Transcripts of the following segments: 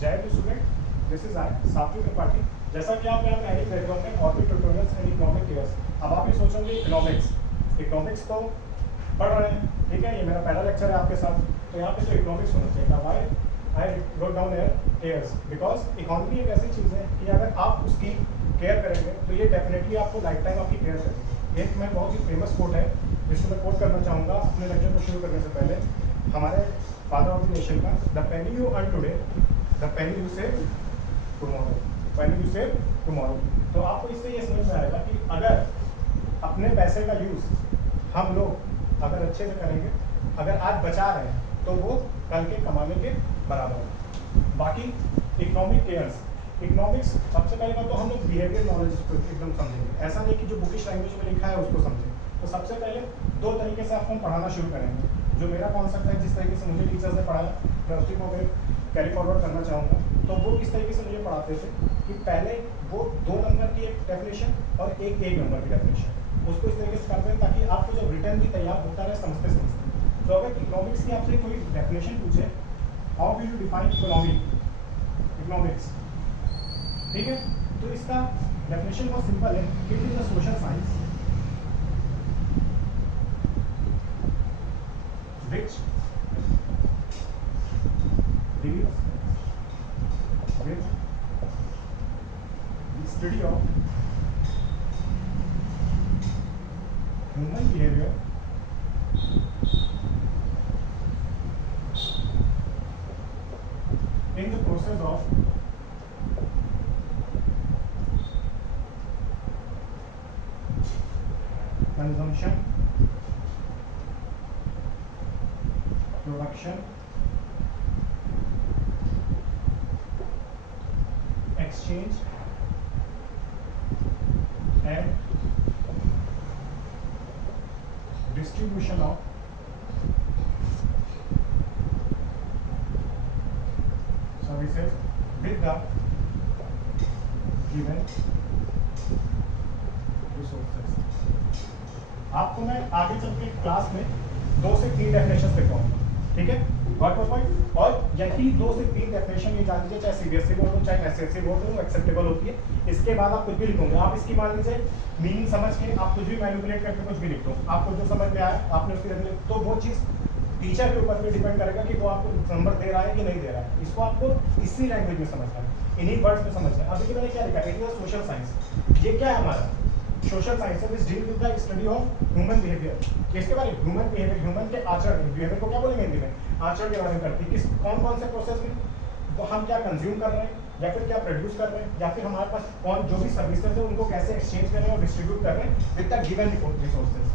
जय to student, this is I Satvik Tripathi. जैसा कि आप यहाँ पहले देख रहे हैं orbit tutorials and economic years. अब आप ये सोचोगे इकोनॉमिक्स तो पढ़ रहे हैं, ठीक है, ये मेरा पहला लेक्चर है आपके साथ, तो यहाँ पे जो इकोनॉमिक्स होना चाहिए। Why I wrote down years because economy एक ऐसी चीज़ है कि अगर आप उसकी केयर करेंगे तो ये डेफिनेटली आपको लाइफ टाइम आपकी केयर करेगी। एक मैं बहुत ही फेमस कोट है जिसको मैं कोट करना चाहूँगा अपने लेक्चर को शुरू करने से पहले, हमारे फादर ऑफ द नेशन का, the Penney you earn today the Penney you save tomorrow, Penney you save tomorrow. तो आपको इससे ये समझ में आएगा कि अगर अपने पैसे का यूज़ हम लोग अगर अच्छे से करेंगे, अगर आज बचा रहे हैं तो वो कल के कमाने के बराबर है। बाकी इकोनॉमिक केयर्स, इकोनॉमिक्स सबसे पहले बात तो हम लोग बिहेवियर नॉलेज को एकदम समझेंगे, ऐसा नहीं कि जो बुकिश लैंग्वेज में लिखा है उसको समझें। तो सबसे पहले दो तरीके से आपको हम पढ़ाना शुरू करेंगे। जो मेरा कॉन्सेप्ट है, जिस तरीके से मुझे टीचर्स ने पढ़ाया, मैं उसी को फिर कैरी फॉरवर्ड करना चाहूँगा। तो वो किस तरीके से मुझे पढ़ाते थे कि पहले वो 2 नंबर की एक डेफिनेशन और एक नंबर की डेफिनेशन, उसको इस तरीके से करते हैं ताकि आपको जब रिटर्न भी तैयार होता रहे समझते समझते। तो अगर इकोनॉमिक्स की आपसे कोई डेफिनेशन पूछे, how will you define economics, ठीक है, तो इसका डेफिनेशन बहुत सिंपल है, it is a social science which deals with the study of human behavior in the process of consumption, production, exchange and distribution of services with the given resources। आपको मैं आगे चल के क्लास में 2 से 3 definition दिखाऊंगा, ठीक है, वर्ड फॉर पॉइंट। और यही 2 से 3 डेफिनेशन ये जान लीजिए, चाहे सीबीएसई बोर्ड हो चाहे एसएससी बोर्ड हो, एक्सेप्टेबल होती है। इसके बाद आप कुछ भी लिखोगे, आप इसकी मान लीजिए मीनिंग समझ के आप कुछ भी मैनिपुलेट करके कुछ भी लिख दो, आपको जो समझ में आया आपने उसकी रख ली, तो वो चीज़ टीचर के ऊपर भी डिपेंड करेगा कि वो आपको नंबर दे रहा है कि नहीं दे रहा है। इसको आपको इसी लैंग्वेज में समझना है, इन्हीं वर्ड्स में समझना है। अब देखिए मैंने क्या लिखा है, इट इज सोशल साइंस। ये क्या है हमारा सोशल साइंस है, deal with the study of human behaviour. इसके बारे में ह्यूमन बिहेवियर, ह्यूमन के आचरण, बिहेवियर को क्या बोलेंगे हिंदी में, आचरण के बारे में करती है। किस कौन कौन से प्रोसेस में तो हम क्या कंज्यूम कर रहे हैं या फिर क्या प्रोड्यूस कर रहे हैं, या फिर हमारे पास कौन जो भी सर्विसेज है उनको कैसे एक्सचेंज कर रहे हैं और डिस्ट्रीब्यूट कर रहे हैं with the given resources.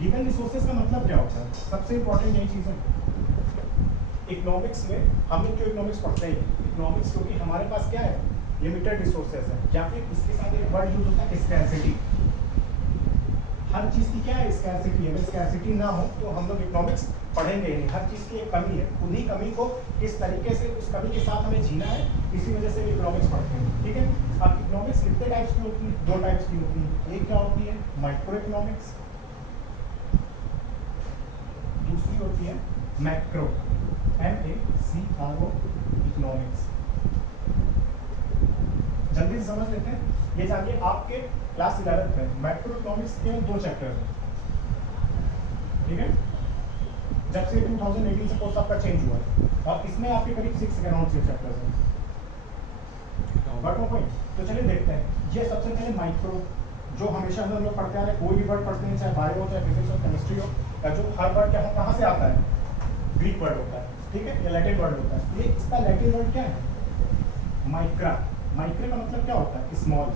Given resources का मतलब क्या होता है, सबसे इंपॉर्टेंट यही चीज़ है इकोनॉमिक्स में। हम लोग जो इकोनॉमिक्स पढ़ते हैं, इकोनॉमिक्स क्योंकि हमारे पास क्या है, लिमिटेड रिसोर्सेज है, या फिर इसके साथ एक वर्ड यूज होता है स्कैर्सिटी। हर चीज़ की क्या है, स्कैर्सिटी है। स्कैर्सिटी ना हो तो हम लोग इकोनॉमिक्स पढ़ेंगे ही नहीं। हर चीज़ की एक कमी है, उन्हीं कमी को किस तरीके से उस कमी के साथ हमें जीना है, इसी वजह से इकोनॉमिक्स पढ़ते हैं, ठीक है। अब इकोनॉमिक्स कितने टाइप्स की होती है, 2 टाइप्स की होती है। एक क्या होती है माइक्रो इकोनॉमिक्स, दूसरी होती है मैक्रो, MACRO इकोनॉमिक्स। जल्दी से समझ लेते हैं। ये जानिए आपके क्लास 11 में मैक्रो इकोनॉमिक्स के 2 चैप्टर हैं, ठीक है। जब से 2018 से कोर्स आपका चेंज हुआ है और इसमें आपके करीब 6 अराउंड 6 चैप्टर्स हैं। तो चलिए देखते हैं। ये सबसे पहले माइक्रो, जो हमेशा हम लोग पढ़ते आ रहे, कोई भी वर्ड पढ़ते हैं, चाहे बायो हो चाहे फिजिक्स हो केमिस्ट्री हो, या जो हर वर्ड क्या कहाँ से आता है, ग्रीक वर्ड होता है, ठीक है, या लैटिन वर्ड होता है। ये इसका लैटिन वर्ड क्या है, माइक्रा। माइक्रो का मतलब क्या होता है, स्मॉल।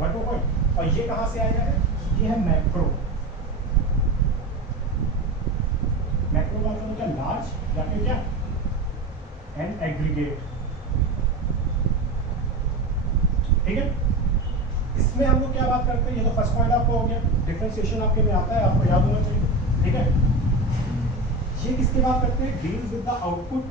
और ये कहाँ से आया है, ये है मैक्रो। मैक्रो का मतलब क्या, लार्ज या फिर क्या, एंड एग्रीगेट, ठीक है। इसमें हम लोग क्या बात करते हैं, ये तो फर्स्ट पॉइंट आपको हो गया, डिफरेंशिएशन आपके में आता है, आपको याद होना चाहिए, ठीक है। ये किसकी बात करते हैं, deals with the output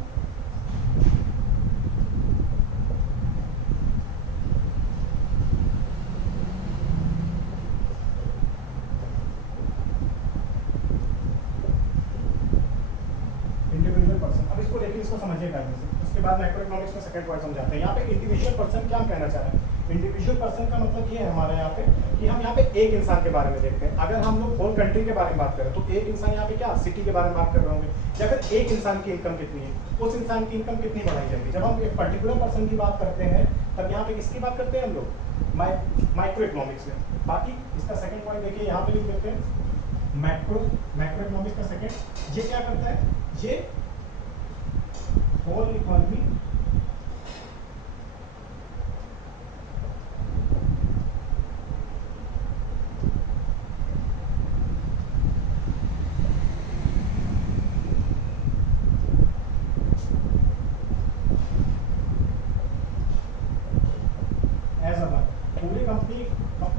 individual person. अब इसको देखिए, इसको समझिएगा, उसके बाद मैक्रो इकोनॉमिक्स में सेकंड पॉइंट समझाते हैं। यहाँ पे इंडिविजुअल पर्सन क्या हम कहना चाह रहे हैं, इंडिविजुअल पर्सन का मतलब ये है हमारे यहाँ पे कि हम यहाँ पे एक इंसान के बारे में देखते हैं। अगर हम लोग होल कंट्री के बारे में बात करें तो एक इंसान यहाँ पे क्या सिटी के बारे में बात कर रहे होंगे, या फिर एक इंसान की इनकम कितनी है, उस इंसान की इनकम कितनी बढ़ाई जाएगी। जब हम एक पर्टिकुलर पर्सन की बात करते हैं तब यहाँ पे किसकी बात करते हैं हम लोग, माइक्रो इकोनॉमिक्स में। बाकी इसका सेकंड पॉइंट देखिए यहाँ पे लिख देते हैं मैक्रो इकोनॉमिक्स का सेकंड, ये क्या करता है, ये होल इकोनॉमी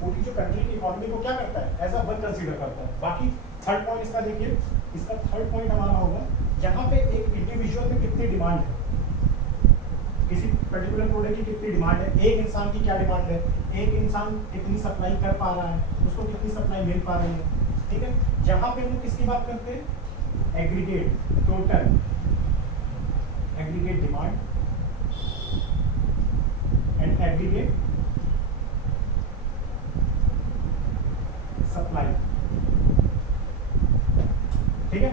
पूरी जो कंट्री की इकोनॉमी को क्या करता है, एज अ वन कंसीडर करता है। बाकी थर्ड पॉइंट इसका देखिए, इसका थर्ड पॉइंट हमारा होगा यहाँ पे एक इंडिविजुअल में कितनी डिमांड है, किसी पर्टिकुलर प्रोडक्ट की कितनी डिमांड है, एक इंसान की क्या डिमांड है, एक इंसान कितनी सप्लाई कर पा रहा है, उसको कितनी सप्लाई मिल पा रही है। ठीक है, यहाँ पे हम किसकी बात करते हैं, aggregate, total aggregate demand and aggregate supply. ठीक है,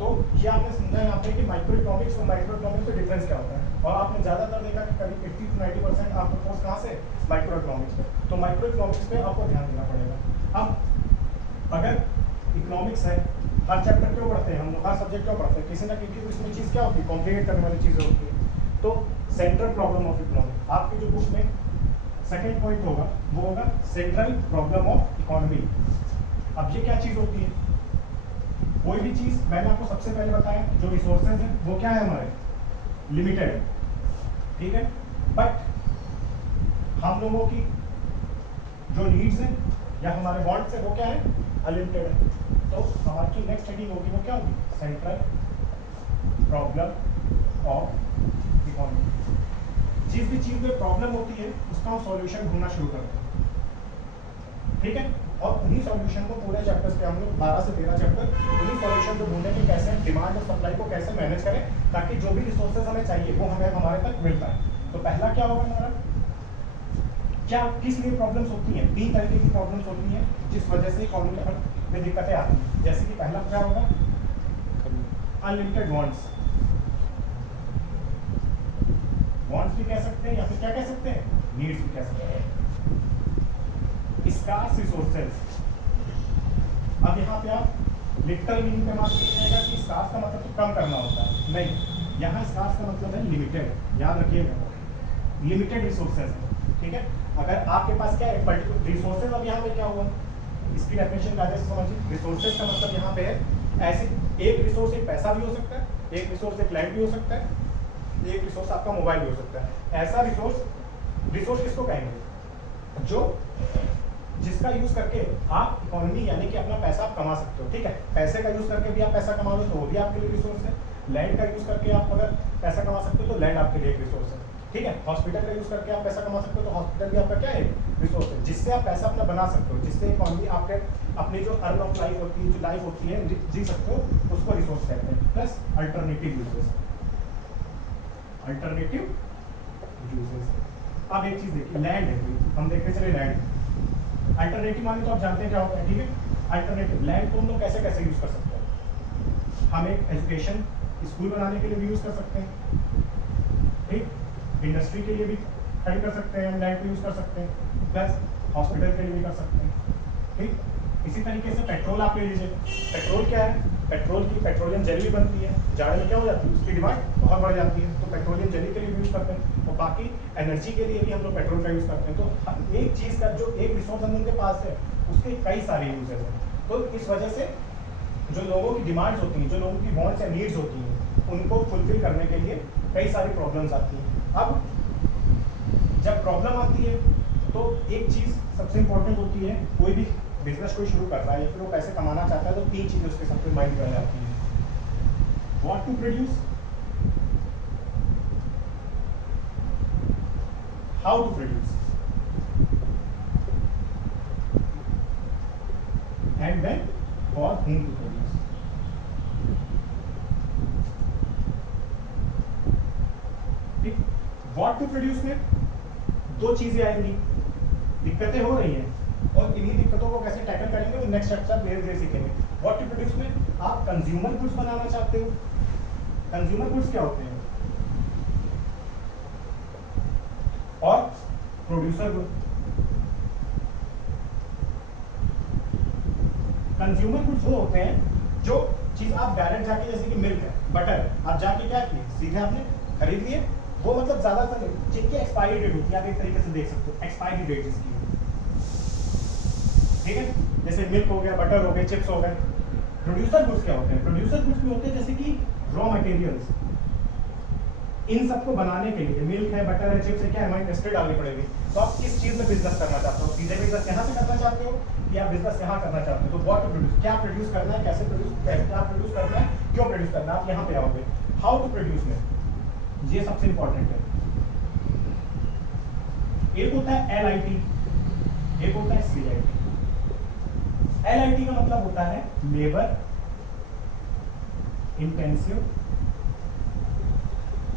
तो ये आपने समझा यहाँ पे कि माइक्रो इकोनॉमिक्स और माइक्रो इकोनॉमिक्स में डिफरेंस क्या होता है। और आपने ज्यादातर देखा कि करीब 80 to 90% आपको कोर्स कहाँ से, माइक्रो इकोनॉमिक्स में। तो माइक्रो इकोनॉमिक्स पे आपको ध्यान देना पड़ेगा। अब अगर इकोनॉमिक्स है, हर चैप्टर क्यों पढ़ते हैं हम लोग, हर सब्जेक्ट क्यों पढ़ते हैं, किसी ना किसी इसमें चीज़ क्या होती है, कॉम्प्लिकेट करने वाली चीज़ें होती है। तो सेंट्रल प्रॉब्लम ऑफ इकोनॉमिक्स आपकी जो बुक में सेकेंड पॉइंट होगा वो होगा सेंट्रल प्रॉब्लम ऑफ इकोनॉमी। अब ये क्या चीज़ होती है, कोई भी चीज़ मैंने आपको सबसे पहले बताया, जो रिसोर्सेज हैं वो क्या है हमारे, लिमिटेड। ठीक है, बट हम लोगों की जो नीड्स हैं या हमारे वांट्स है वो क्या है, अनलिमिटेड है। तो हमारी जो नेक्स्ट हेडिंग होगी वो क्या होगी, सेंट्रल प्रॉब्लम ऑफ इकोनॉमी। जिस भी चीज़ में प्रॉब्लम होती है उसका हम सॉल्यूशन ढूंढना शुरू करते हैं। ठीक है, और उन्हीं सॉल्यूशन को पूरे चैप्टर्स पे हम लोग 12 से 13 चैप्टर उन्हीं सॉल्यूशन को ढूंढने के कैसे डिमांड और सप्लाई को कैसे मैनेज करें, ताकि जो भी रिसोर्सेज हमें चाहिए वो हमें हमारे तक मिल पाए। तो पहला क्या होगा हमारा, क्या किस लिए प्रॉब्लम्स होती हैं, 3 तरीके की प्रॉब्लम्स होती हैं जिस वजह से इकोनॉमी में दिक्कतें आती हैं। जैसे कि पहला क्या होगा, अनलिमिटेड वांट्स भी कह सकते हैं, या फिर क्या कह सकते हैं, नीड्स भी कह सकते हैं। स्कार्स रिसोर्सेज, अब यहाँ पे आप लिटरल मीनिंग पे बात कीजिएगा कि स्कार्स का मतलब तो कम करना होता है, नहीं, यहाँ स्कार्स का मतलब है लिमिटेड। याद रखिएगा, लिमिटेड रिसोर्सेज है। ठीक है, अगर आपके पास क्या है पर्टिकुलर रिसोर्सेज, अब यहाँ पे क्या हुआ, इसकी डेफिनेशन कायदे से समझिए। रिसोर्सेज का मतलब यहाँ पे है ऐसे एक रिसोर्स एक पैसा भी हो सकता है, एक रिसोर्स एक लैंड भी हो सकता है, एक रिसोर्स आपका मोबाइल भी हो सकता है। ऐसा रिसोर्स किसको कहेंगे, जो जिसका यूज करके आप इकोनॉमी यानी कि अपना पैसा आप कमा सकते हो। ठीक है, पैसे का यूज करके भी आप पैसा कमा लो तो वो भी आपके लिए रिसोर्स है। लैंड का यूज करके आप अगर पैसा कमा सकते हो तो लैंड आपके लिए एक रिसोर्स है। ठीक है, हॉस्पिटल का यूज करके आप पैसा कमा सकते हो तो हॉस्पिटल भी आपका क्या है, रिसोर्स है, जिससे आप पैसा अपना बना सकते हो, जिससे इकोनॉमी आपके अपनी जो अर्न ऑफ लाइफ होती है, जो लाइफ होती है जी सकते हो, उसको रिसोर्स कहते हैं। Plus alternative uses, alternative uses. अब एक चीज देखिए, लैंड है, हम देखते चले लैंड, अल्टरनेटिव माने तो आप जानते हैं क्या होता है। ठीक है, अल्टरनेटिव लैंड को हम लोग कैसे कैसे यूज कर सकते हैं, हम एक एजुकेशन स्कूल बनाने के लिए भी यूज कर सकते हैं। ठीक, इंडस्ट्री के लिए भी खड़ी कर सकते हैं, हम लैंड को यूज कर सकते हैं, प्लस हॉस्पिटल के लिए भी कर सकते हैं। ठीक, इसी तरीके से पेट्रोल आप ले लीजिए, पेट्रोल क्या है, पेट्रोल की पेट्रोलियम जेली भी बनती है, जाड़े में क्या हो जाती है, उसकी डिमांड बहुत बढ़ जाती है, तो पेट्रोलियम जेली के लिए भी यूज करते हैं, और बाकी एनर्जी के लिए भी हम लोग पेट्रोल का यूज करते हैं। तो एक चीज का जो एक रिसोर्स हम उनके पास है उसके कई सारे यूजेस हैं। तो इस वजह से जो लोगों की डिमांड्स होती हैं, जो लोगों की वांट्स या नीड्स होती हैं, उनको फुलफिल करने के लिए कई सारी प्रॉब्लम्स आती हैं। अब जब प्रॉब्लम आती है तो एक चीज सबसे इंपॉर्टेंट होती है, कोई भी बिजनेस कोई शुरू कर रहा है या फिर वो पैसे कमाना चाहता है तो 3 चीजें उसके सबसे माइंड में आती हैं, what to produce, how to produce, and then for whom to produce। ठीक, व्हाट टू प्रोड्यूस में दो चीजें आएंगी, दिक्कतें हो रही हैं और इन्हीं दिक्कतों को कैसे टैकल करेंगे वो नेक्स्ट स्टेप धीरे धीरे सीखेंगे। व्हाट टू प्रोड्यूस में आप कंज्यूमर गुड्स बनाना चाहते हो। कंज्यूमर गुड्स क्या होते हैं? और प्रोड्यूसर गुड। कंज्यूमर गुड्स वो होते हैं जो चीज आप डायरेक्ट जाके, जैसे कि मिल्क है, बटर है, आप जाके क्या किए, सीधे आपने खरीद लिए, वो मतलब ज्यादातर जिनकी एक्सपायरी डेट होती है, आप एक तरीके से देख सकते हो एक्सपायरी डेट जिसकी है, ठीक है, जैसे मिल्क हो गया, बटर हो गए, चिप्स हो गए। प्रोड्यूसर गुड्स क्या होते हैं? प्रोड्यूसर गुड्स में होते हैं जैसे कि रॉ मटेरियल्स, इन सबको बनाने के लिए मिल्क है, बटर है, चिप्स है, क्या है, इंडस्ट्री डालनी पड़ेगी। तो आप किस चीज में बिजनेस करना चाहते हो? सीधे बिजनेस यहाँ से करना चाहते हो या बिजनेस यहाँ करना चाहते हो? तो व्हाट टू प्रोड्यूस, क्या प्रोड्यूस करना है, कैसे प्रोड्यूस, क्या प्रोड्यूस करना है, क्यों प्रोड्यूस करना है, आप यहाँ पे आओगे। हाउ टू प्रोड्यूस में ये सबसे इंपॉर्टेंट है। एक होता है LIT, एक होता है CIT। LIT का मतलब होता है लेबर इंटेंसिव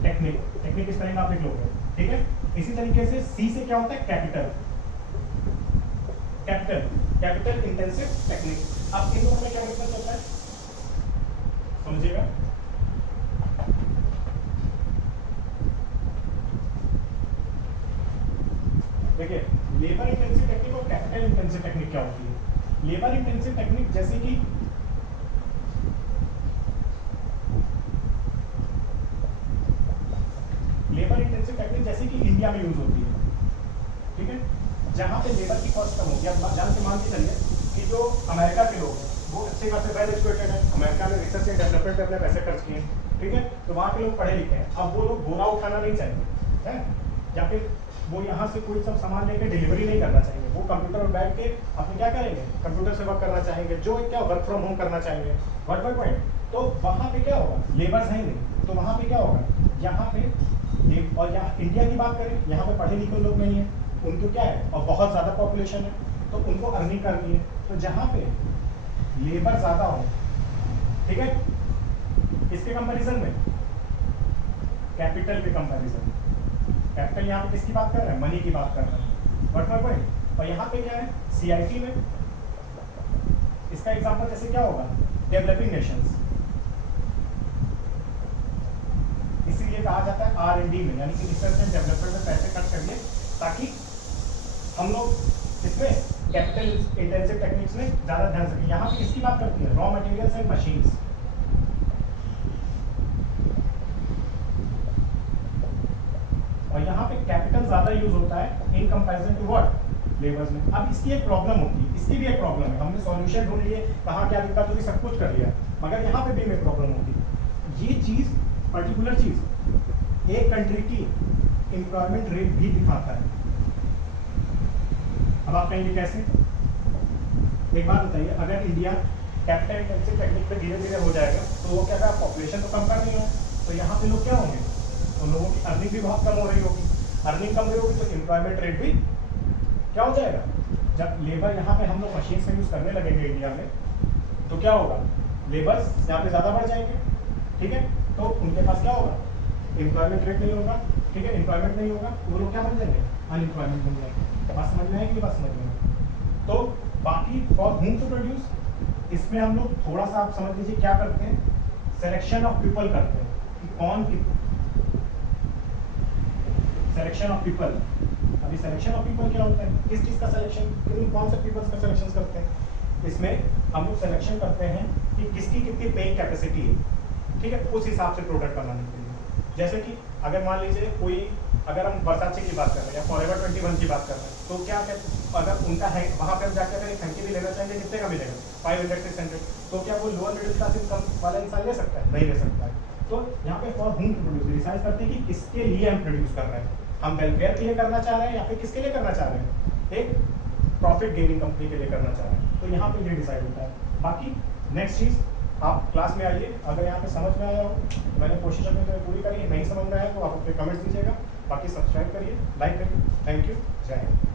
टेक्निक, टेक्निक इस तरह आप लिख लोगे, ठीक है। इसी तरीके से C से क्या होता है? Capital, capital intensive technique. अब इन दोनों में क्या डिफरेंस होता है समझिएगा। देखिए, लेबर इंटेंसिव टेक्निक और कैपिटल इंटेंसिव टेक्निक क्या होती है? लेबर इंटेंसिव टेक्निक जैसे कि लेबर इंटेंसिव टेक्निक जैसे कि इंडिया में यूज होती है, ठीक है, जहां पे लेबर की कॉस्ट कम होती है। आप जान के मान के चलिए कि जो अमेरिका के लोग हैं वो अच्छे खासे वेल एजुकेटेड हैं, अमेरिका में रिसर्च एंड डेवलपमेंट पे अपने पैसे खर्च किए, ठीक है, तो वहाँ के लोग पढ़े लिखे हैं। अब वो लोग बोरा उठाना नहीं चाहिए है, या फिर वो यहाँ से कोई सब सामान लेके डिलीवरी नहीं करना चाहिए, वो कंप्यूटर पर बैठ के अपने क्या करेंगे, कंप्यूटर से वर्क करना चाहेंगे, जो क्या वर्क फ्रॉम होम करना चाहेंगे, वर्क बाय पॉइंट। तो वहाँ पे क्या होगा, लेबर्स हैं नहीं, तो वहाँ पे क्या होगा, यहाँ पे और यहाँ इंडिया की बात करें, यहाँ पे पढ़े लिखे लोग नहीं है, उनको क्या है, और बहुत ज़्यादा पॉपुलेशन है, तो उनको अर्निंग करनी है। तो जहाँ पे लेबर ज़्यादा हो, ठीक है, इसके कंपैरिजन में कैपिटल के कंपैरिजन, कैपिटल यहाँ पे किसकी बात कर रहे हैं, मनी की बात कर रहे हैं, व्हाट माय पॉइंट। और यहाँ पे क्या है, CIT में इसका एग्जांपल जैसे क्या होगा, डेवलपिंग नेशंस, इसीलिए कहा जाता है R&D में, यानी कि रिसर्च एंड डेवलपमेंट में पैसे खर्च करिए, ताकि हम लोग इसमें कैपिटल इंटेंसिव टेक्निक्स में ज्यादा ध्यान सकें। यहाँ पे किसकी बात करती है, रॉ मटेरियल्स एंड मशीन्स। और यहाँ पे कैपिटल ज्यादा यूज होता है in comparison to what, labours में। अब इसकी एक प्रॉब्लम होती है, इसकी भी एक प्रॉब्लम है, हमने सॉल्यूशन ढूंढ लिए, कहाँ क्या दिक्कत होगी, सब कुछ कर लिया, मगर यहाँ पे भी एक प्रॉब्लम होती है। ये चीज पर्टिकुलर चीज एक कंट्री की एम्प्लॉयमेंट रेट भी दिखाता है। अब आप कहेंगे कैसे, एक बात बताइए, अगर इंडिया कैपिटल इंटेंसिव टेक्निक पे धीरे धीरे हो जाएगा तो वो क्या है, पॉपुलेशन तो कम कर रही है, तो यहाँ पे लोग क्या होंगे, तो लोगों की अर्निंग भी बहुत कम हो रही होगी, अर्निंग कम रही होगी तो एम्प्लॉयमेंट रेट भी क्या हो जाएगा। जब लेबर यहाँ पे हम लोग मशीन से यूज करने लगेंगे इंडिया में, तो क्या होगा, लेबर्स यहाँ पे ज्यादा बढ़ जाएंगे, ठीक है, तो उनके पास क्या होगा, एम्प्लॉयमेंट रेट नहीं होगा, ठीक है, एम्प्लॉयमेंट नहीं होगा, वो लोग क्या बन जाएंगे, अनएम्प्लॉयमेंट बन जाएंगे। बात समझ में आएगी, बात समझ में। तो बाकी फॉर होम टू प्रोड्यूस, इसमें हम लोग थोड़ा सा आप समझ लीजिए क्या करते हैं, सिलेक्शन ऑफ पीपल करते हैं कि कौन सिलेक्शन ऑफ पीपल। अभी सिलेक्शन ऑफ पीपल क्या होता है, किस चीज का सिलेक्शन, कौन से पीपल्स का सिलेक्शन करते हैं, इसमें हम लोग सिलेक्शन करते हैं कि किसकी कितनी पेइंग कैपेसिटी है, ठीक है, उस हिसाब से प्रोडक्ट बनाने के लिए। जैसे कि अगर मान लीजिए कोई, अगर हम वर्साचे की बात कर रहे हैं या फॉरएवर 21 की बात कर रहे हैं, तो क्या कहते, अगर उनका है वहाँ पर जाकर अगर एक घंटे भी लेना चाहेंगे, कितने का मिलेगा, 500 600, तो क्या वो लोअर मिडिल क्लास इनकम वाला इंसान ले सकता है, नहीं ले सकता है। तो यहाँ पे for whom to produce decide करते हैं कि किसके लिए हम प्रोड्यूस कर रहे हैं, हम वेलफेयर के लिए करना चाह रहे हैं या फिर किसके लिए करना चाह रहे हैं, एक प्रॉफिट गेनिंग कंपनी के लिए करना चाह रहे हैं, तो यहाँ पे ये डिसाइड होता है। बाकी नेक्स्ट चीज़, आप क्लास में आइए, अगर यहाँ पे समझ में आया हो, मैंने कोशिश अपनी तरह पूरी करी, नहीं समझ में आया तो आप अपने कमेंट्स दीजिएगा, बाकी सब्सक्राइब करिए, लाइक करिए, थैंक यू, जय हिंद।